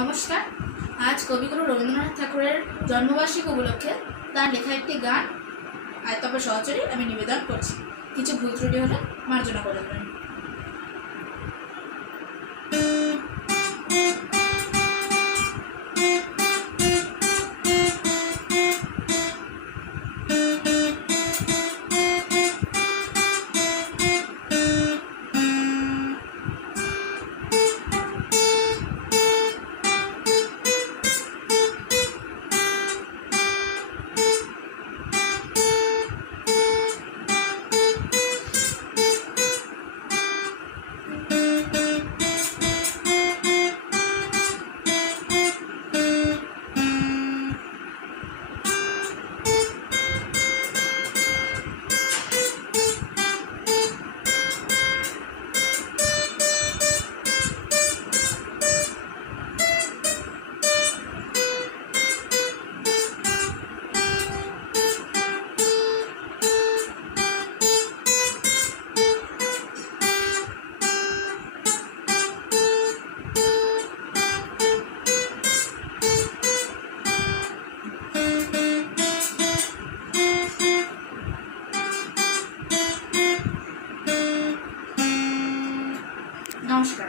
নমস্কার। আজ কবিগুরু রবীন্দ্রনাথ ঠাকুরের জন্মবার্ষিক উপলক্ষে তার লেখা একটি গান আয়তপর সহচরী আমি নিবেদন করছি। কিছু ভুল ত্রুটি হলে মার্জনা করে দেবেন। নমস্কার।